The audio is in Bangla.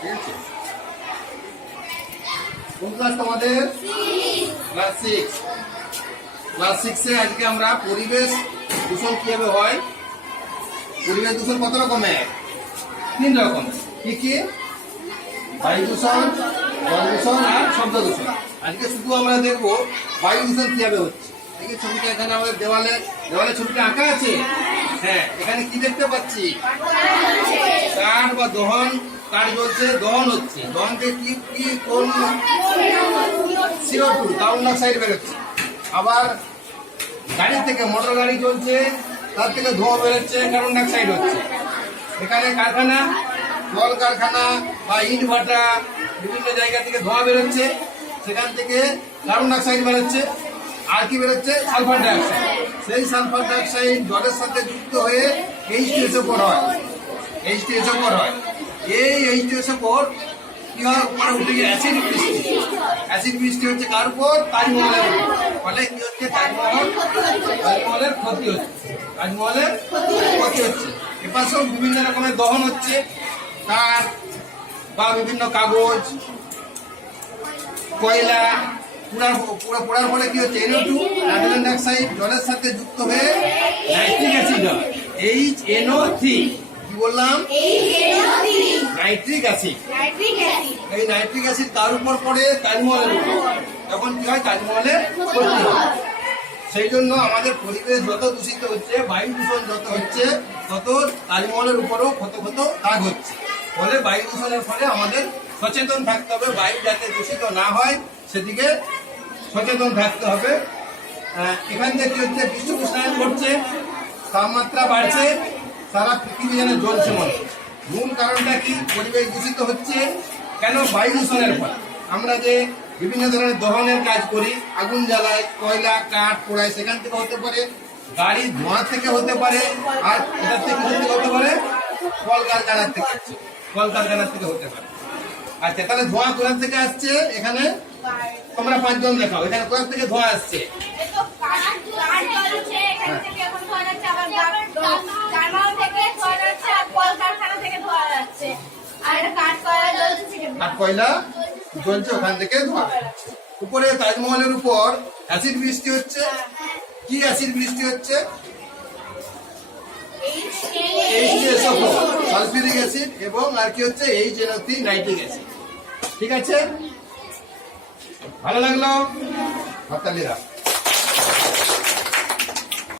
ঠিক আছে। কোন ক্লাস তোমাদের? ক্লাস 6। ক্লাস 6-এ আজকে আমরা পরিবেশ দূষণ কিভাবে হয়, পরিবেশ দূষণ কত রকমের? 3 রকম। কি কি? বায়ু দূষণ, জল দূষণ আর শব্দ দূষণ। আজকে শুধু আমরা দেখবো বায়ু দূষণ কিভাবে হচ্ছে। এই ছবিটা এখানে আমাদের দেওয়ালে ছবিটা আঁকা আছে। হ্যাঁ, এখানে কি দেখতে পাচ্ছি? কাঠ বা দহন, কাঠ জ্বলছে, দহন হচ্ছে। দহনকে কি কি কোন CO2 কার্বন ডাইঅক্সাইড বেরোচ্ছে। আবার গাড়ি থেকে, মোটর গাড়ি চলছে, তার থেকে ধোঁয়া বেরোচ্ছে, কার্বন ডাইঅক্সাইড হচ্ছে। এখানে কারখানা, কল কারখানা বা ইট ভাটা, বিভিন্ন জায়গা থেকে ধোঁয়া বেরোচ্ছে, সেখান থেকে কার্বন ডাইঅক্সাইড বেরোচ্ছে। আর কি বেরোচ্ছে? Sulphur dioxide. সেই সালফার ডাইঅক্সাইড জলের সাথে যুক্ত হয়ে H2SO4 হয়। H2SO4 হয়। এই H2SO4 কি হয়? উপরে উঠে গিয়ে অ্যাসিড বৃষ্টি। অ্যাসিড বৃষ্টি হচ্ছে কার উপর? তাজমহলের উপর। ফলে কি হচ্ছে? তাজমহলের ক্ষতি হচ্ছে। তাজমহলের ক্ষতি হচ্ছে। এপাশেও বিভিন্ন রকমের দহন হচ্ছে, কাঠ বা বিভিন্ন কাগজ, কয়লা পোড়ার ফলে কি হচ্ছে? NO2 নাইট্রোজেন ডাইঅক্সাইড জলের সাথে যুক্ত হয়ে নাইট্রিক অ্যাসিড হয়। HNO3। কি বললাম? Nitric acid. এই নাইট্রিক অ্যাসিড কার উপর পড়ে? তাজমহলের উপর। তখন কি হয়? তাজমহলের ক্ষতি হয়। সেই জন্য আমাদের পরিবেশ যত দূষিত হচ্ছে, বায়ু দূষণ যত হচ্ছে, তত তাজমহলের উপরও ক্ষত দাগ হচ্ছে। ফলে বায়ু দূষণের ফলে আমাদের সচেতন থাকতে হবে। বায়ু যাতে দূষিত না হয় সেদিকে সচেতন থাকতে হবে। এখান থেকে কি হচ্ছে? বিশ্ব উষ্ণায়ন ঘটছে, তাপমাত্রা বাড়ছে, সারা পৃথিবী যেন জ্বলছে মনে। মূল কারণটা কি? পরিবেশ দূষিত হচ্ছে কেন? বায়ু দূষণের ফলে। আমরা যে বিভিন্ন ধরনের দহনের কাজ করি, আগুন জ্বালাই, কয়লা কাঠ পোড়াই, সেখান থেকে হতে পারে, গাড়ির ধোঁয়া থেকে হতে পারে, আর এটার থেকে হতে পারে কলকারখানার থেকে হতে পারে। আচ্ছা, তাহলে ধোঁয়া কোথা থেকে আসছে? এখানে তোমরা 5 জন দেখাও, এখানে কোথা থেকে ধোঁয়া আসছে? আর কয়লা জ্বলছে, ওখান থেকে ধোঁয়া। উপরে তাজমহলের উপর অ্যাসিড বৃষ্টি হচ্ছে। কি অ্যাসিড বৃষ্টি হচ্ছে? H2SO4 সালফিউরিক অ্যাসিড এবং আর কি হচ্ছে? HNO3 nitric acid. ঠিক আছে, ভালো লাগলো হাততালিরা।